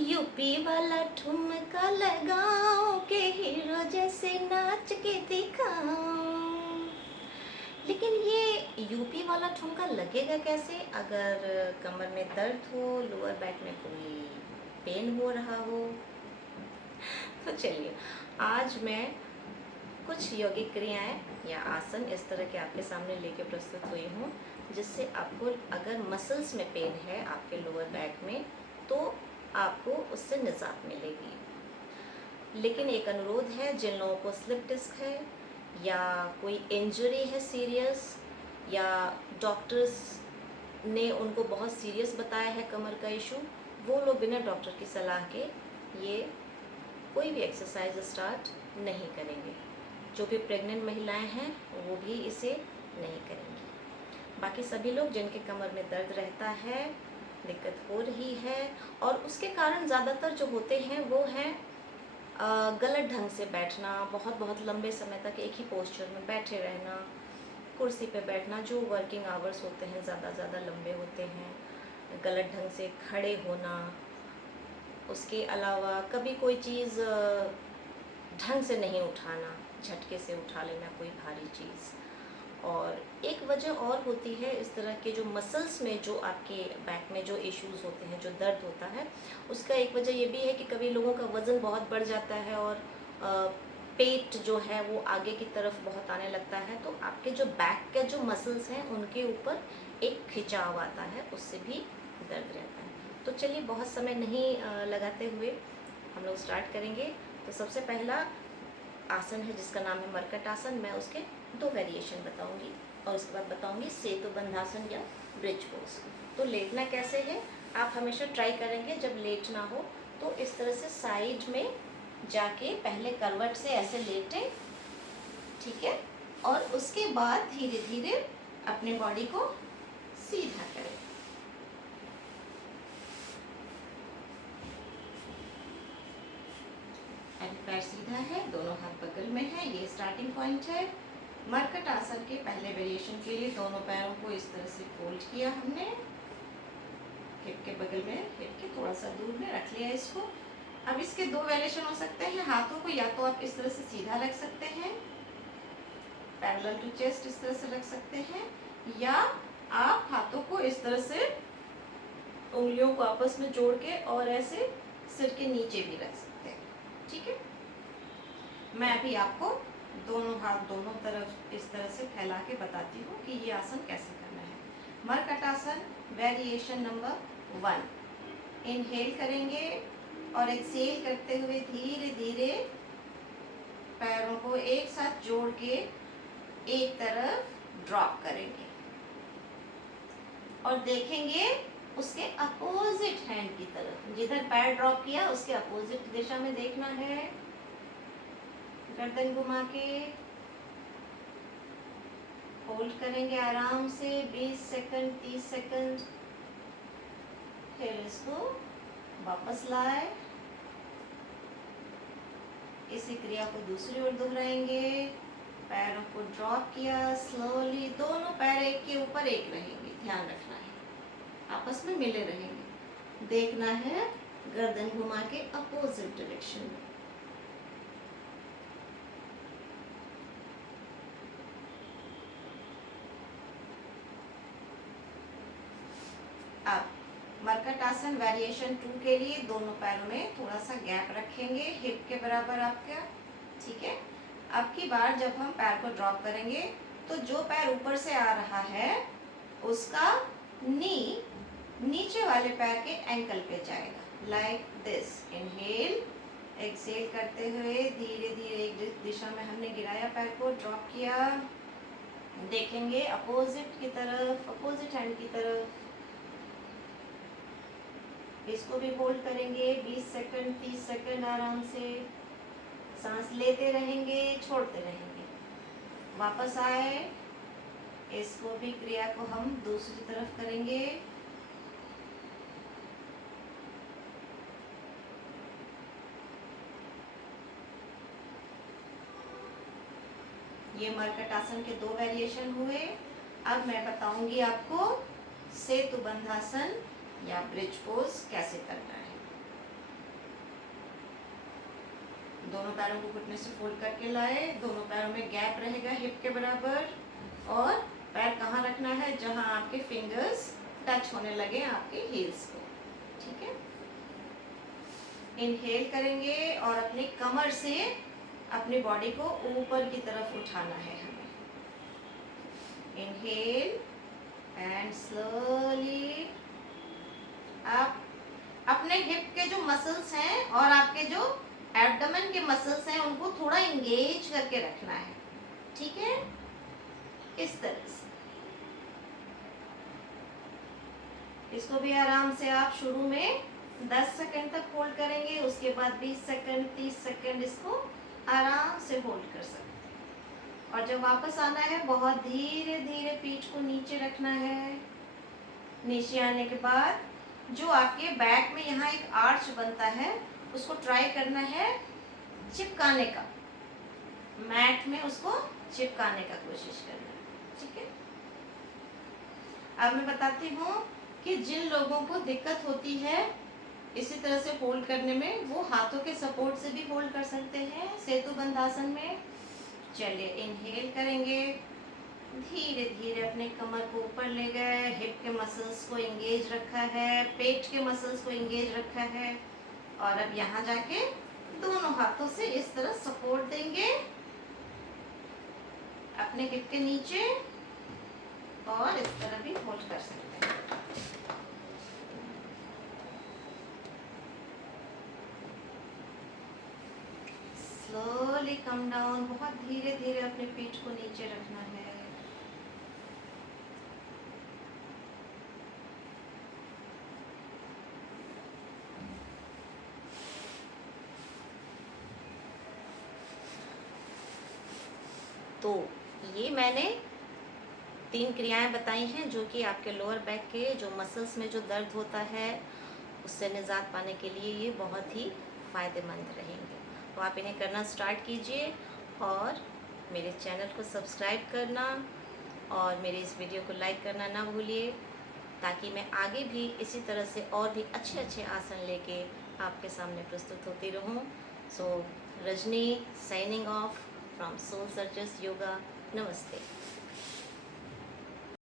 UP वाला ठुमका लगाओ के हीरो जैसे नाच के दिखाओ। लेकिन ये यूपी वाला ठुमका लगेगा कैसे अगर कमर में दर्द हो, लोअर बैक में कोई पेन हो रहा हो। तो चलिए, आज मैं कुछ यौगिक क्रियाएं या आसन इस तरह के आपके सामने लेके प्रस्तुत हुई हूँ, जिससे आपको अगर मसल्स में पेन है आपके लोअर बैक में तो आपको उससे निजात मिलेगी। लेकिन एक अनुरोध है, जिन लोगों को स्लिप डिस्क है या कोई इंजरी है सीरियस, या डॉक्टर्स ने उनको बहुत सीरियस बताया है कमर का इशू, वो लोग बिना डॉक्टर की सलाह के ये कोई भी एक्सरसाइज स्टार्ट नहीं करेंगे। जो भी प्रेग्नेंट महिलाएं हैं वो भी इसे नहीं करेंगी। बाकी सभी लोग जिनके कमर में दर्द रहता है, दिक्कत हो रही है, और उसके कारण ज़्यादातर जो होते हैं वो हैं गलत ढंग से बैठना, बहुत बहुत लंबे समय तक एक ही पोस्चर में बैठे रहना, कुर्सी पे बैठना, जो वर्किंग आवर्स होते हैं ज़्यादा लंबे होते हैं, गलत ढंग से खड़े होना, उसके अलावा कभी कोई चीज़ ढंग से नहीं उठाना, झटके से उठा लेना कोई भारी चीज़। और एक वजह और होती है इस तरह के जो मसल्स में जो आपके बैक में जो इश्यूज़ होते हैं, जो दर्द होता है, उसका एक वजह ये भी है कि कभी लोगों का वज़न बहुत बढ़ जाता है और पेट जो है वो आगे की तरफ बहुत आने लगता है, तो आपके जो बैक के जो मसल्स हैं उनके ऊपर एक खिंचाव आता है, उससे भी दर्द रहता है। तो चलिए, बहुत समय नहीं लगाते हुए हम लोग स्टार्ट करेंगे। तो सबसे पहला आसन है जिसका नाम है मरकट आसन। मैं उसके 2 वेरिएशन बताऊंगी और उसके बाद बताऊंगी सेतु बंधासन या ब्रिज पोज। तो लेटना कैसे है, आप हमेशा ट्राई करेंगे जब लेटना हो तो इस तरह से साइड में जाके पहले करवट से ऐसे लेटें, ठीक है, और उसके बाद धीरे धीरे अपने बॉडी को सीधा करें। अभी पैर सीधा है, दोनों हाथ बगल में है, ये स्टार्टिंग पॉइंट है। मरकट आसन के पहले वेरिएशन के लिए दोनों पैरों को इस तरह से फोल्ड किया हमने, हिप के बगल में, हिप के थोड़ा सा दूर में रख लिया इसको। अब इसके 2 वेरिएशन हो सकते हैं। हाथों को या तो आप इस तरह से सीधा रख सकते हैं, पैरेलल टू चेस्ट इस तरह से रख सकते हैं, या आप हाथों को इस तरह से उंगलियों को आपस में जोड़ के और ऐसे सिर के नीचे भी रख सकते हैं, ठीक है। मैं अभी आपको दोनों हाथ दोनों तरफ इस तरह से फैला के बताती हूँ कि ये आसन कैसे करना है। मरकट आसन वेरिएशन नंबर 1। इनहेल करेंगे और एक्सहेल करते हुए धीरे धीरे पैरों को एक साथ जोड़ के एक तरफ ड्रॉप करेंगे और देखेंगे उसके अपोजिट हैंड की तरफ, जिधर पैर ड्रॉप किया उसके अपोजिट दिशा में देखना है। गर्दन घुमा के होल्ड करेंगे आराम से 20 सेकंड 30 सेकंड, फिर इसको वापस लाए। इसी क्रिया को दूसरी ओर दोहराएंगे। पैरों को ड्रॉप किया स्लोली, दोनों पैर एक के ऊपर एक रहेंगे, ध्यान रखना है, आपस में मिले रहेंगे। देखना है गर्दन घुमा के अपोजिट डायरेक्शन में। अब मरकट आसन वेरिएशन 2 के लिए दोनों पैरों में थोड़ा सा गैप रखेंगे, हिप के बराबर आपका, ठीक है। अब की बार जब हम पैर को ड्रॉप करेंगे तो जो पैर ऊपर से आ रहा है उसका नी नीचे वाले पैर के एंकल पे जाएगा, लाइक दिस। इनहेल, एक्सहेल करते हुए धीरे धीरे एक दिशा में हमने गिराया, पैर को ड्रॉप किया, देखेंगे अपोजिट की तरफ, अपोजिट हैंड की तरफ। इसको भी होल्ड करेंगे 20 सेकंड 30 सेकंड, आराम से सांस लेते रहेंगे, छोड़ते रहेंगे। वापस आए, इसको भी क्रिया को हम दूसरी तरफ करेंगे। ये मरकट आसन के 2 वेरिएशन हुए। अब मैं बताऊंगी आपको सेतु बंधासन या ब्रिज पोज कैसे करना है। दोनों पैरों को घुटने से फोल्ड करके लाए, दोनों पैरों में गैप रहेगा हिप के बराबर, और पैर कहाँ रखना है, जहाँ आपके फिंगर्स टच होने लगे आपके हील्स को। ठीक है, इनहेल करेंगे और अपनी कमर से अपनी बॉडी को ऊपर की तरफ उठाना है हमें। इनहेल एंड स्लोली आप अपने हिप के जो मसल्स हैं और आपके जो एब्डोमेन के मसल्स हैं उनको थोड़ा इंगेज करके रखना है। ठीक है, इस तरह से इसको भी आराम से आप शुरू में 10 सेकंड तक होल्ड करेंगे, उसके बाद 20 सेकंड 30 सेकंड इसको आराम से होल्ड कर सकते हैं। और जब वापस आना है बहुत धीरे धीरे पीठ को नीचे रखना है। नीचे आने के बाद जो आपके बैक में यहाँ एक आर्च बनता है उसको ट्राई करना है चिपकाने का, मैट में उसको चिपकाने का कोशिश करना है। ठीक है, अब मैं बताती हूँ कि जिन लोगों को दिक्कत होती है इसी तरह से होल्ड करने में, वो हाथों के सपोर्ट से भी होल्ड कर सकते हैं सेतु बंद आसन में। चलिए, इनहेल करेंगे, धीरे धीरे अपने कमर को ऊपर ले गए, हिप के मसल्स को एंगेज रखा है, पेट के मसल्स को एंगेज रखा है, और अब यहाँ जाके दोनों हाथों से इस तरह सपोर्ट देंगे अपने हिप के नीचे, और इस तरह भी होल्ड कर सकते हैं। स्लोली कम डाउन, बहुत धीरे धीरे अपने पीठ को नीचे रखना है। तो ये मैंने 3 क्रियाएं बताई हैं जो कि आपके लोअर बैक के जो मसल्स में जो दर्द होता है उससे निजात पाने के लिए ये बहुत ही फ़ायदेमंद रहेंगे। तो आप इन्हें करना स्टार्ट कीजिए, और मेरे चैनल को सब्सक्राइब करना और मेरे इस वीडियो को लाइक करना ना भूलिए, ताकि मैं आगे भी इसी तरह से और भी अच्छे अच्छे आसन लेके आपके सामने प्रस्तुत होती रहूं। So Rajni signing off from soul searchers yoga. नमस्ते।